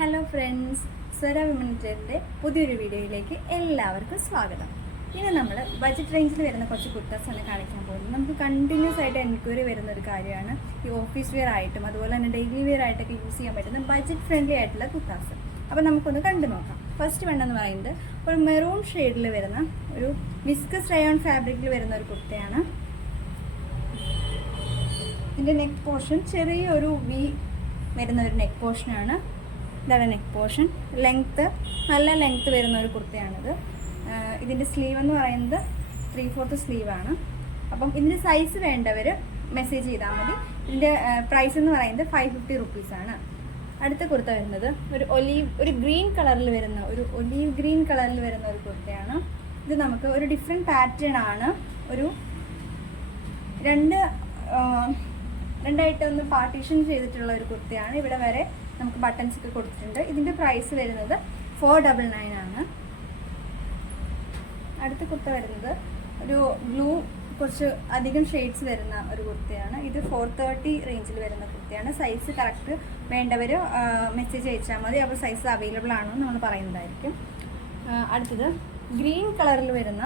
Hello friends സ്വര വിമണിറ്ററിന്റെ പുതിയൊരു വീഡിയോയിലേക്ക് എല്ലാവർക്കും സ്വാഗതം. ഇനി നമ്മൾ ബജറ്റ് റേഞ്ചിൽ വരുന്ന കുറച്ച് കുർത്താസാണ് കാണിക്കാൻ പോകുന്നത് നമുക്ക് കണ്ടിന്യൂസ് ആയിട്ട് എൻക്വയറി വരുന്ന ഒരു കാര്യമാണ്. ഈ ഓഫീസ് വെയർ ആയിട്ടും അതുപോലെ തന്നെ ഡെയിലി വെയർ ആയിട്ടൊക്കെ യൂസ് ചെയ്യാൻ പറ്റുന്ന ബജറ്റ് ഫ്രണ്ട്ലി ആയിട്ടുള്ള കുർത്താസ്. അപ്പോൾ നമുക്കൊന്ന് കണ്ടു നോക്കാം. ഫസ്റ്റ് വേണ്ടെന്ന് പറയുന്നത് ഒരു മെറൂൺ ഷെയ്ഡിൽ വരുന്ന ഒരു വിസ്കസ് റയോൺ ഫാബ്രിക്കിൽ വരുന്ന ഒരു കുർത്തയാണ്. ഇതിന്റെ നെക്ക് പോർഷൻ ചെറിയൊരു വി വരുന്ന ഒരു നെക്ക് പോർഷനാണ് ഇതാണ് നെക്ക് പോർഷൻ ലെങ്ത്ത് നല്ല ലെങ്ത്ത് വരുന്ന ഒരു കുർത്തയാണിത്. ഇതിന്റെ സ്ലീവ് എന്ന് പറയുന്നത് ത്രീ ഫോർത്ത് സ്ലീവാണ് അപ്പം ഇതിന്റെ സൈസ് വേണ്ടവർ മെസ്സേജ് ചെയ്താൽ മതി. ഇതിന്റെ പ്രൈസ് എന്ന് പറയുന്നത് ഫൈവ് ഫിഫ്റ്റി റുപ്പീസാണ് അടുത്ത കുർത്ത വരുന്നത് ഒരു ഒലീവ് ഒരു ഗ്രീൻ കളറിൽ വരുന്ന ഒരു ഒലീവ് ഗ്രീൻ കളറിൽ വരുന്ന ഒരു കുർത്തയാണ്. ഇത് നമുക്ക് ഒരു ഡിഫറെന്റ് പാറ്റേൺ ആണ്. ഒരു രണ്ട് രണ്ടായിട്ട് ഒന്ന് പാർട്ടീഷൻ ചെയ്തിട്ടുള്ള ഒരു കുർത്തയാണ്. ഇവിടെ വരെ നമുക്ക് ബട്ടൺസ് ഒക്കെ കൊടുത്തിട്ടുണ്ട്. ഇതിന്റെ പ്രൈസ് വരുന്നത് ഫോർ ഡബിൾ നയൻ ആണ്. അടുത്ത കുർത്ത വരുന്നത് ഒരു ബ്ലൂ കുറച്ച് അധികം ഷെയ്ഡ്സ് വരുന്ന ഒരു കുർത്തയാണ്. ഇത് ഫോർ തേർട്ടി റേഞ്ചിൽ വരുന്ന കുർത്തയാണ്. സൈസ് കറക്റ്റ് വേണ്ടവർ മെസ്സേജ് അയച്ചാൽ മതി. അപ്പോൾ സൈസ് അവൈലബിൾ എന്ന് നമ്മൾ പറയുന്നതായിരിക്കും. അടുത്തത് ഗ്രീൻ കളറിൽ വരുന്ന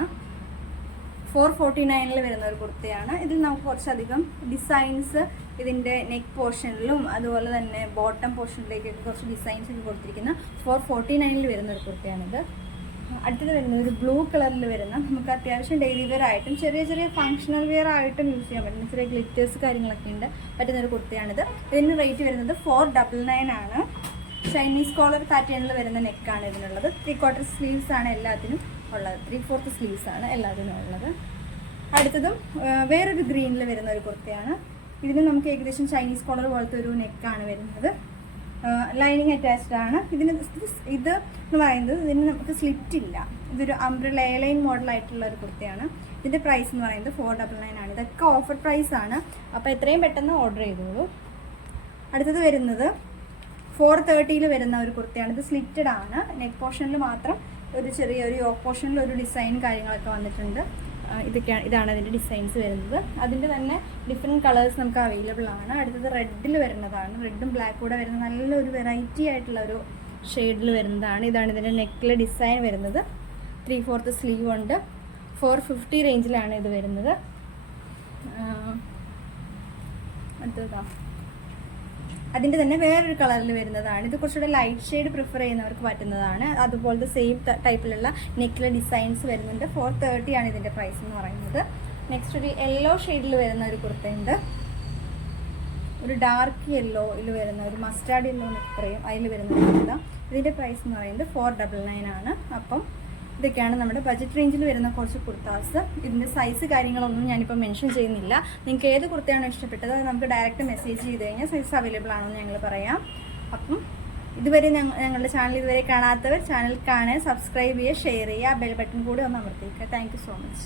ഫോർ ഫോർട്ടി നയനിൽ വരുന്ന ഒരു കുർത്തയാണ്. ഇതിൽ നമുക്ക് കുറച്ചധികം ഡിസൈൻസ് ഇതിന്റെ നെക്ക് പോർഷനിലും അതുപോലെ തന്നെ ബോട്ടം പോർഷനിലേക്കൊക്കെ കുറച്ച് ഡിസൈൻസ് ഒക്കെ കൊടുത്തിരിക്കുന്ന ഫോർ ഫോർട്ടി നയനിൽ വരുന്ന ഒരു കുർത്തയാണിത്. അടുത്തത് വരുന്നത് ഒരു ബ്ലൂ കളറിൽ വരുന്ന നമുക്ക് അത്യാവശ്യം ഡെയിലി വെയർ ആയിട്ടും ചെറിയ ചെറിയ ഫങ്ഷണൽ വെയർ ആയിട്ടും യൂസ് ചെയ്യാൻ പറ്റുന്ന ചെറിയ ഗ്ലിറ്റേഴ്സ് കാര്യങ്ങളൊക്കെ ഉണ്ട് പറ്റുന്ന ഒരു കുർത്തയാണിത്. ഇതിന് റേറ്റ് വരുന്നത് ഫോർ ഡബിൾ നയൻ ആണ്. ചൈനീസ് കോളർ പാറ്റേണിൽ വരുന്ന നെക്കാണ് ഇതിനുള്ളത്. ത്രീ ക്വാർട്ടർ സ്ലീവ്സ് ആണ് എല്ലാത്തിനും ഉള്ളത്. ത്രീ ഫോർത്ത് സ്ലീവ്സ് ആണ് എല്ലാത്തിനും ഉള്ളത്. അടുത്തതും വേറൊരു ഗ്രീനിൽ വരുന്ന ഒരു കുർത്തയാണ്. ഇതിന് നമുക്ക് ഏകദേശം ചൈനീസ് കോളർ പോലത്തെ ഒരു നെക്കാണ് വരുന്നത്. ലൈനിങ് അറ്റാച്ച്ഡ് ആണ്. ഇതിന് ഇത് എന്ന് പറയുന്നത് ഇതിന് നമുക്ക് സ്ലിറ്റ് ഇല്ല. ഇതൊരു അംബ്രല ലൈൻ മോഡലായിട്ടുള്ള ഒരു കുർത്തയാണ്. ഇതിന്റെ പ്രൈസ് എന്ന് പറയുന്നത് ഫോർ ഡബിൾ നയൻ ആണ്. ഇതൊക്കെ ഓഫർ പ്രൈസ് ആണ്. അപ്പോൾ എത്രയും പെട്ടെന്ന് ഓർഡർ ചെയ്തോളൂ. അടുത്തത് വരുന്നത് ഫോർ തേർട്ടിയിൽ വരുന്ന ഒരു കുർത്തയാണ്. ഇത് സ്ലിറ്റഡ് ആണ്. നെക്ക് പോർഷനിൽ മാത്രം ഒരു ചെറിയ ഒരു യോക്ക് പോർഷനിൽ ഒരു ഡിസൈൻ കാര്യങ്ങളൊക്കെ വന്നിട്ടുണ്ട്. ഇതൊക്കെയാണ് ഇതാണ് അതിന്റെ ഡിസൈൻസ് വരുന്നത്. അതിന്റെ തന്നെ ഡിഫറെന്റ് കളേഴ്സ് നമുക്ക് അവൈലബിൾ ആണ്. അടുത്തത് റെഡിൽ വരുന്നതാണ്. റെഡും ബ്ലാക്ക് കൂടെ വരുന്ന നല്ലൊരു വെറൈറ്റി ആയിട്ടുള്ള ഒരു ഷെയ്ഡിൽ വരുന്നതാണ്. ഇതാണ് ഇതിന്റെ നെക്കിൽ ഡിസൈൻ വരുന്നത്. ത്രീ ഫോർത്ത് സ്ലീവ് ഉണ്ട് ഫോർ ഫിഫ്റ്റി റേഞ്ചിലാണ് ഇത് വരുന്നത്. ആ, അടുത്തതാ അതിന്റെ തന്നെ വേറൊരു കളറിൽ വരുന്നതാണ്. ഇത് കുറച്ചുകൂടെ ലൈറ്റ് ഷെയ്ഡ് പ്രിഫർ ചെയ്യുന്നവർക്ക് പറ്റുന്നതാണ്. അതുപോലത്തെ സെയിം ടൈപ്പിലുള്ള നെക്കിലെ ഡിസൈൻസ് വരുന്നുണ്ട്. ഫോർ തേർട്ടി ആണ് ഇതിന്റെ പ്രൈസ് എന്ന് പറയുന്നത്. നെക്സ്റ്റ് ഒരു യെല്ലോ ഷെയ്ഡിൽ വരുന്ന ഒരു കുർത്തയുണ്ട് ഒരു ഡാർക്ക് യെല്ലോയിൽ വരുന്ന ഒരു മസ്റ്റാർഡ് യെല്ലോ എന്നൊക്കെ പറയും. അതിൽ വരുന്ന ഇതിന്റെ പ്രൈസ് എന്ന് പറയുന്നത് ഫോർ ഡബിൾ നയൻ ആണ്. അപ്പം ഇതൊക്കെയാണ് നമ്മുടെ ബജറ്റ് റേഞ്ചിൽ വരുന്ന കുറച്ച് കുർത്താസ് ഇതിന്റെ സൈസ് കാര്യങ്ങളൊന്നും ഞാനിപ്പോൾ മെൻഷൻ ചെയ്യുന്നില്ല. നിങ്ങൾക്ക് ഏത് കുർത്തയാണോ ഇഷ്ടപ്പെട്ടത്? അത് നമുക്ക് ഡയറക്റ്റ് മെസ്സേജ് ചെയ്ത് കഴിഞ്ഞാൽ സൈസ് അവൈലബിൾ ആണെന്ന് ഞങ്ങൾ പറയാം. അപ്പം ഇതുവരെ ഞങ്ങ- ഞങ്ങളുടെ ചാനൽ ഇതുവരെ കാണാത്തവർ ചാനൽ കാണുക സബ്സ്ക്രൈബ് ചെയ്യുക ഷെയർ ചെയ്യുക ബെൽ ബട്ടൺ കൂടി ഒന്ന് അമർത്തിക്കുക താങ്ക് സോ മച്ച്